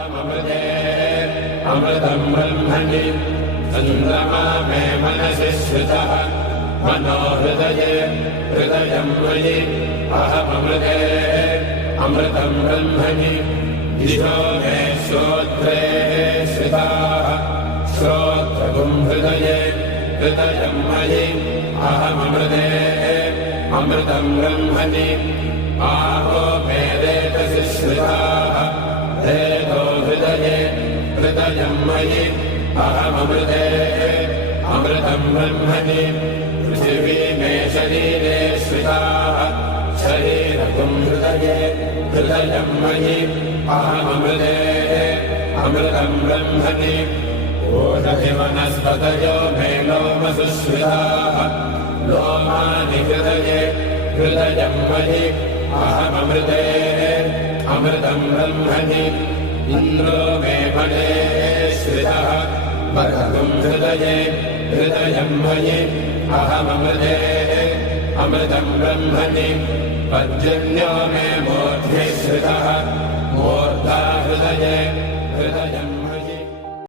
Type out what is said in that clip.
अहममृते अमृतम् ब्रह्मणि चन्द्रमा मे मनसि श्रितः मनोहृदये हृदयम् मयि अहममृते अमृतम् ब्रह्मणि दिशो मे श्रोत्रे श्रिताः श्रोत्रगुम् हृदये हृदयम् मयि अहममृते अमृतम् ब्रह्मणि आहो मे रेतसि श्रिताः रेतो हृदये हृदयम् मयि अहममृते अमृतम् ब्रह्मणि पृथिवी मे शरीरे श्रिताः शरीरगुम् हृदये हृदयम् मयि अहममृते अमृतम् ब्रह्मणि ओषधि वनस्पतयो मे लोमसु श्रिताः लोमानि हृदये हृदयम् मयि अहममृते अमृतम् ब्रह्मणि इन्द्रो मे मणे श्रितः बर्हगुम् हृदये हृदयम् मयि अहममृते अमृतम् ब्रह्मणि पर्जन्यो मे मूर्ध्नि श्रितः